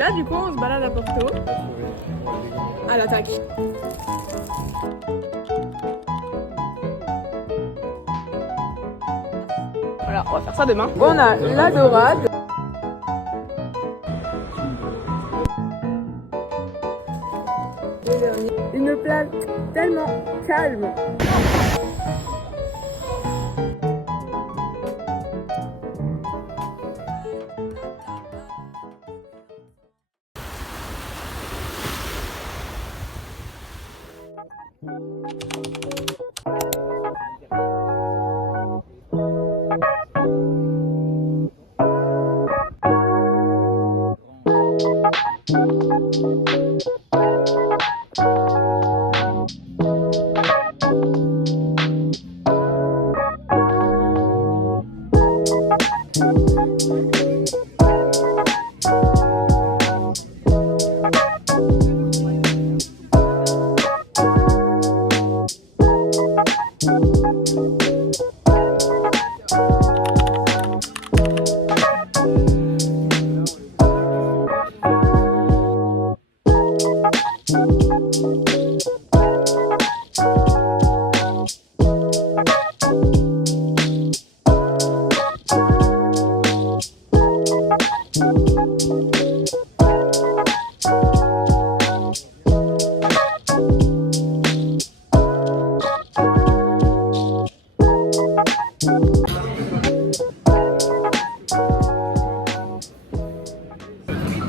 Là, du coup, on se balade à Porto. À l'attaque. Voilà, on va faire ça demain. On a la dorade. Une plage tellement calme.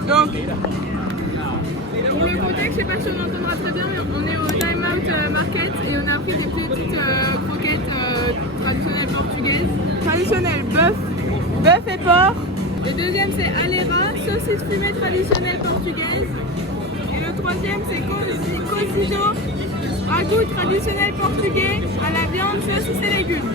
Donc, pour le contexte, je sais pas si on entendra très bien, mais on est au Time Out Market et on a pris des petites croquettes traditionnelles portugaises. Traditionnelles, bœuf et porc. Le deuxième c'est Alera, saucisse fumée traditionnelle portugaise. Et le troisième c'est Cocido, ragoût traditionnel portugais à la viande, saucisse et légumes.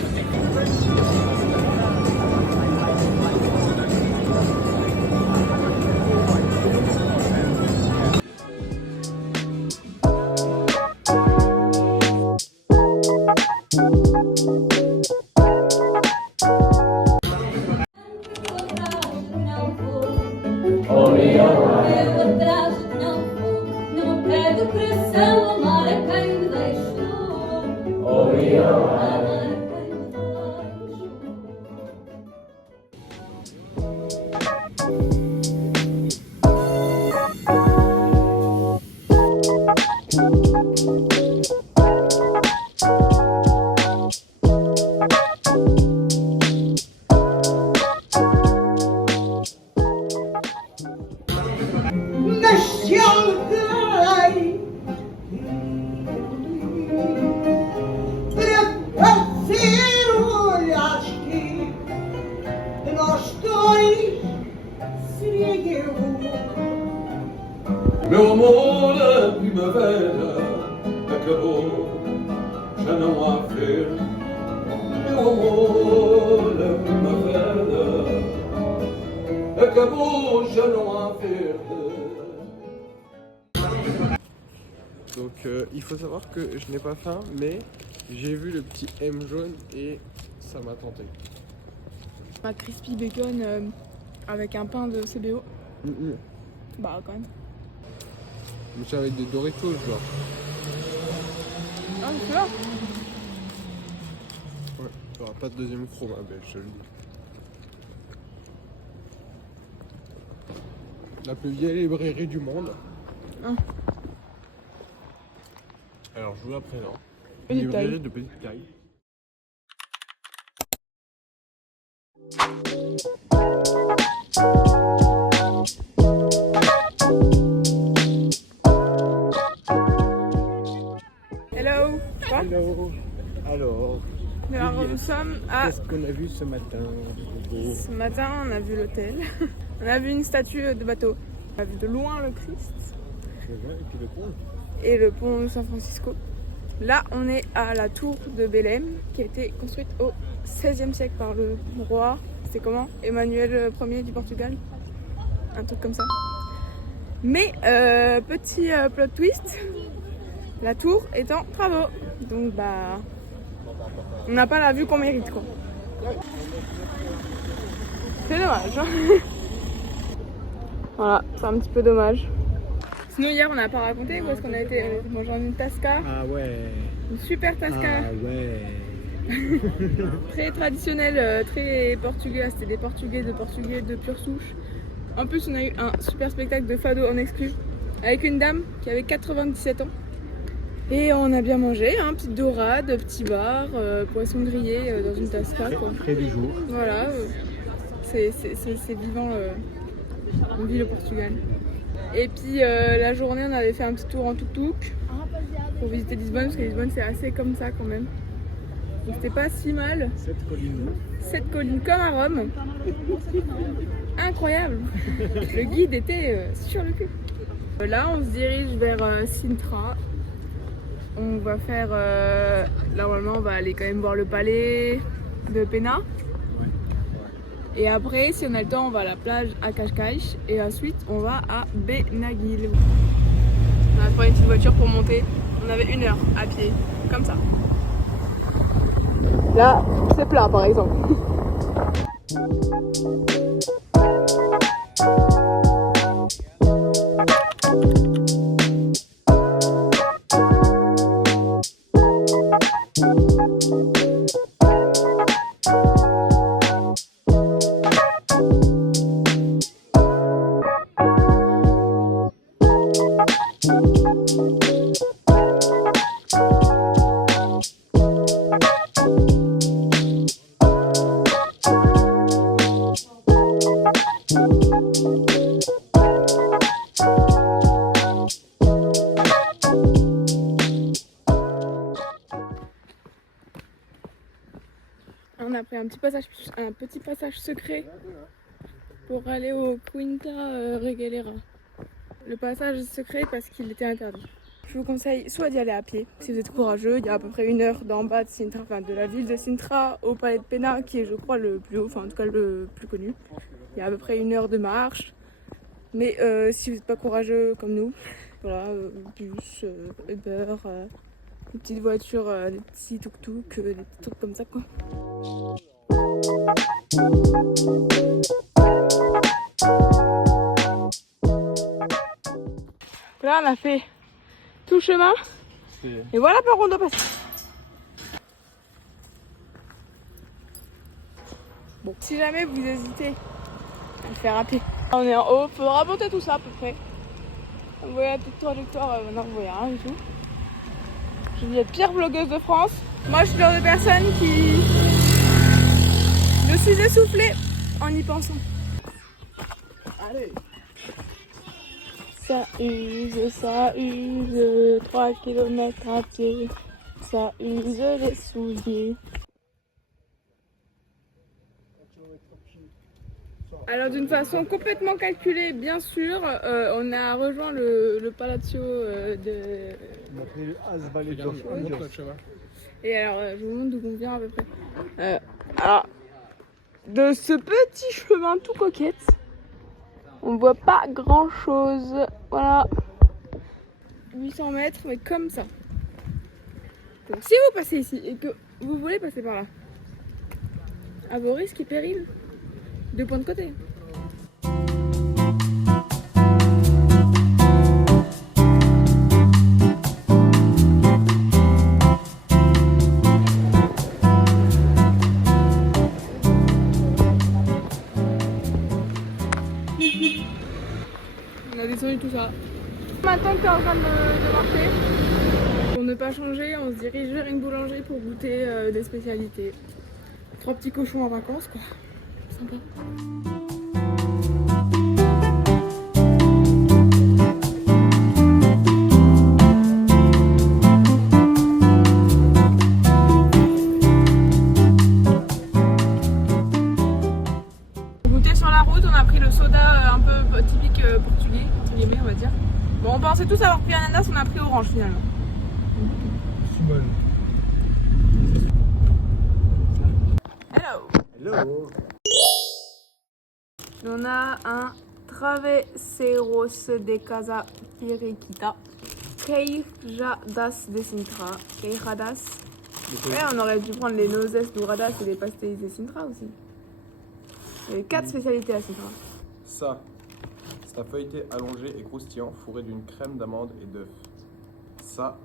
Meu amor, a primavera acabou, já não há verde. Meu amor, a primavera acabou, já não há verde. Donc il faut savoir que je n'ai pas faim, mais j'ai vu le petit M jaune et ça m'a tenté. Ma crispy bacon avec un pain de CBO. Bah quand même. Mais c'est avec des Doritos genre. Ah c'est là. Ouais, t'auras pas de deuxième croc ma belle, je te le dis. La plus vieille librairie du monde. Hein. Alors je vous la présente. Une Librairie taille. de petite taille. Hello. Quoi? Hello. Alors, Alors nous sommes à... qu'est-ce qu'on a vu ce matin? Ce matin on a vu l'hôtel. On a vu une statue de bateau. On a vu de loin le Christ. Et puis le pont. Et le pont de San Francisco. Là, on est à la tour de Belém, qui a été construite au XVIe siècle par le roi, c'était comment? Emmanuel Ier du Portugal, un truc comme ça. Mais, petit plot twist, la tour est en travaux. Donc, bah, on n'a pas la vue qu'on mérite, quoi. C'est dommage, hein. Voilà, c'est un petit peu dommage. Sinon hier on n'a pas raconté où est-ce qu'on a été manger une tasca. Ah ouais. Une super tasca. Ah ouais. Très traditionnel, très portugais. C'était des Portugais de pure souche. En plus on a eu un super spectacle de fado en exclu avec une dame qui avait 97 ans. Et on a bien mangé, hein, petite dorade, petit bar, poisson grillé dans une tasca. Près du jour. Voilà, c'est vivant, on vit le Portugal. Et puis la journée, on avait fait un petit tour en tuk-tuk pour visiter Lisbonne, parce que Lisbonne c'est assez comme ça quand même. Donc c'était pas si mal. 7 collines comme à Rome. Incroyable. Le guide était sur le cul. Là, on se dirige vers Sintra. On va faire, normalement on va aller quand même voir le palais de Pena. Et après, si on a le temps, on va à la plage à Cascais. Et ensuite, on va à Benaguil. On a trouvé une petite voiture pour monter. On avait 1 heure à pied, comme ça. Là, c'est plat par exemple. On a pris un petit passage secret pour aller au Quinta Regalera. Le passage secret parce qu'il était interdit. Je vous conseille soit d'y aller à pied, si vous êtes courageux. Il y a à peu près 1 heure d'en bas de Sintra, enfin de la ville de Sintra au palais de Pena, qui est je crois le plus haut, enfin en tout cas le plus connu. Il y a à peu près 1 heure de marche. Mais si vous n'êtes pas courageux comme nous, voilà, bus, Uber, des petites voitures, des petits tuk-tuk, des petits trucs comme ça quoi. Là on a fait tout le chemin et voilà par où on doit passer. Bon, si jamais vous hésitez à le faire à pied, on est en haut, faudra monter tout ça à peu près. Vous voyez la petite trajectoire, maintenant vous voyez rien du tout. Je dis être pire blogueuse de France. Moi je suis le genre de personne qui... Je suis essoufflée en y pensant. Allez. Ça use, 3 km à pied. Ça use les souliers. Alors d'une façon complètement calculée, bien sûr, on a rejoint le Palazzo de... On a pris le As-Valet de Et alors, je vous montre d'où on vient à peu près. Alors, de ce petit chemin tout coquette, on voit pas grand chose. Voilà. 800 mètres, mais comme ça. Donc si vous passez ici et que vous voulez passer par là, à vos risques et périls, 2 points de côté. On a descendu tout ça. Maintenant que tu es en train de marcher, pour ne pas changer, on se dirige vers une boulangerie pour goûter des spécialités. 3 petits cochons en vacances quoi. Sympa. Goûter sur la route, on a pris le soda un peu typique portugais, entre guillemets, on va dire. Bon, on pensait tous avoir pris ananas, on a pris orange finalement. Simone. Hello. Hello. On a un Travesseros de Casa Periquita, Queijadas de Sintra. Queijadas. Ouais, on aurait dû prendre les nozes douradas et les pastéis de Sintra aussi. Il y avait 4 spécialités à Sintra. Ça, Ça feuilleté allongé et croustillant, fourré d'une crème d'amande et d'œufs. Ça,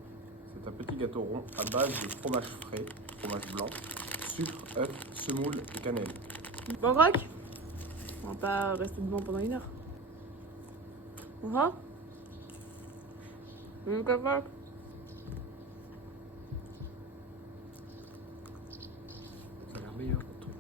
c'est un petit gâteau rond à base de fromage frais, fromage blanc, sucre, œufs, semoule et cannelle. Bon croc, on va pas rester devant pendant 1 heure. On va? On va pas. Ça a l'air meilleur votre truc.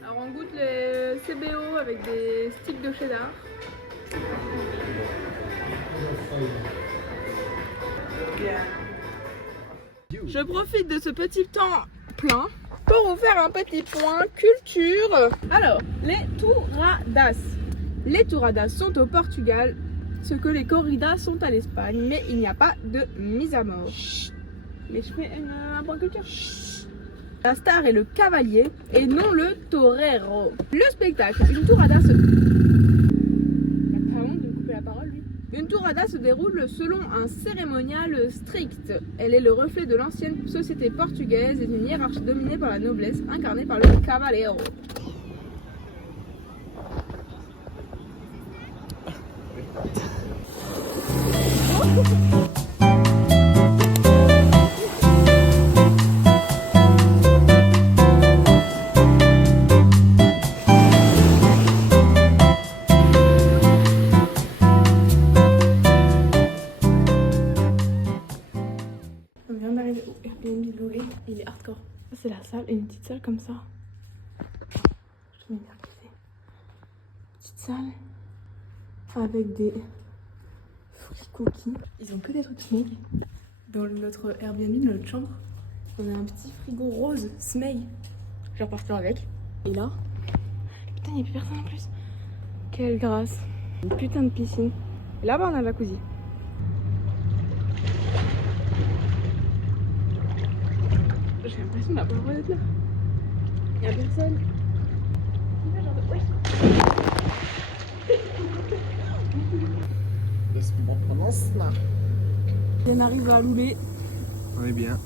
Alors on goûte les CBO avec des sticks de cheddar. Je profite de ce petit temps plein pour vous faire un petit point culture. Alors, les touradas. Les touradas sont au Portugal, ce que les corridas sont à l'Espagne, mais il n'y a pas de mise à mort. Mais je fais un point culture. La star est le cavalier et non le torero. Le spectacle, une tourada se... Pardon de me couper la parole, lui. Une tourada se déroule selon un cérémonial strict. Elle est le reflet de l'ancienne société portugaise et d'une hiérarchie dominée par la noblesse, incarnée par le cavaleiro. On vient d'arriver au Airbnb loué, il est hardcore. Ça c'est la salle et une petite salle comme ça. Je vais bien kiffer. Petite salle avec des fruits cookies. Ils ont que des trucs Smeg. Dans notre Airbnb, dans notre chambre, on a un petit frigo rose Smeg. Je vais repartir avec. Et là, putain, il n'y a plus personne en plus. Quelle grâce. Une putain de piscine. Et là-bas, on a le jacuzzi. J'ai l'impression qu'on n'a pas le droit d'être là. Il n'y a personne. Laisse-moi prendre ça. On arrive à louler. On est bien.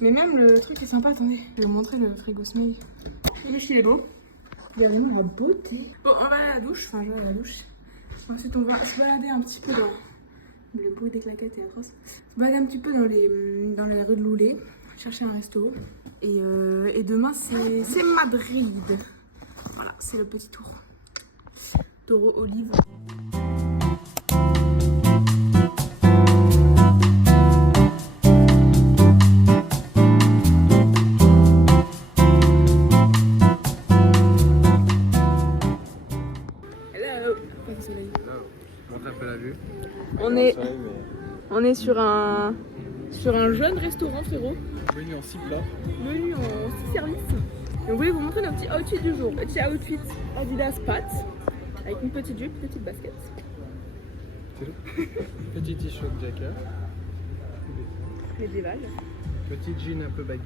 Mais même le truc est sympa, attendez. Je vais vous montrer le frigo Smeg. Il est beau. Il y a vraiment la beauté. Bon, on va aller à la douche. Enfin, je vais aller à la douche. Ensuite, on va se balader un petit peu dans... Le bruit des claquettes est atroce. Se balader un petit peu dans les rues de Loulé. Chercher un resto. Et demain, c'est Madrid. Voilà, c'est le petit tour. Taureau olive. Hello. Pas de soleil. Montre un peu la vue. On est sur un jeune restaurant, frérot. Menu en 6 plats. Menu en 6 services. Et on voulait vous montrer nos petits outfits du jour. Petit outfit Adidas Pat avec une petite jupe, petite basket. Petit t-shirt jacker. Médiéval. Petit jean un peu baggy.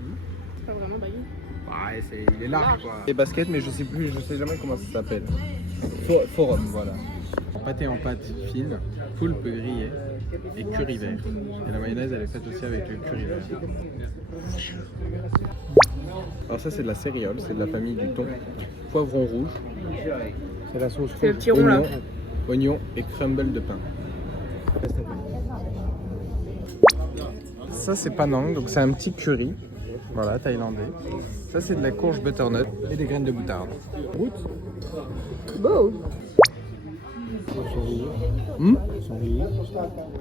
Pas vraiment baggy. Ouais, il est large quoi. Les baskets, mais je sais jamais comment ça s'appelle. Forum, voilà. Pâté en pâte fine, poulpe grillé et curry vert. Et la mayonnaise, elle est faite aussi avec le curry vert. Alors ça, c'est de la céréole, c'est de la famille du thon. Poivron rouge. C'est la sauce rouge. C'est le petit rond là. Oignon et crumble de pain. Ça, c'est panang, donc c'est un petit curry. Voilà, thaïlandais. Ça, c'est de la courge butternut et des graines de moutarde. Beau.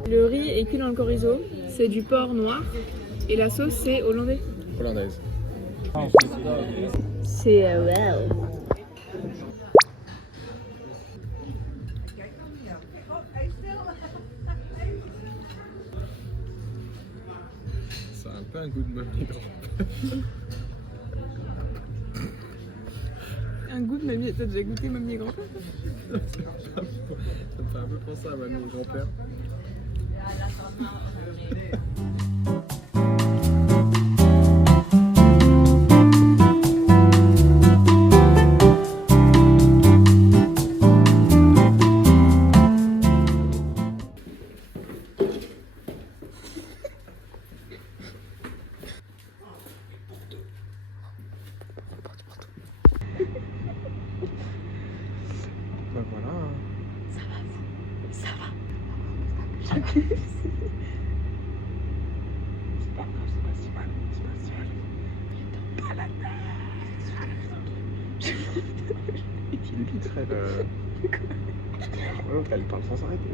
Le riz est cuit dans le chorizo. C'est du porc noir. Et la sauce, c'est hollandais. Hollandaise. C'est wow. Ça a un peu un goût de momie. Un goût de mamie. T'as déjà goûté mamie et grand-père? Ça me fait un peu penser à mamie et grand-père. Bah voilà. C'est limite, elle. L'autre, elle parle sans s'arrêter.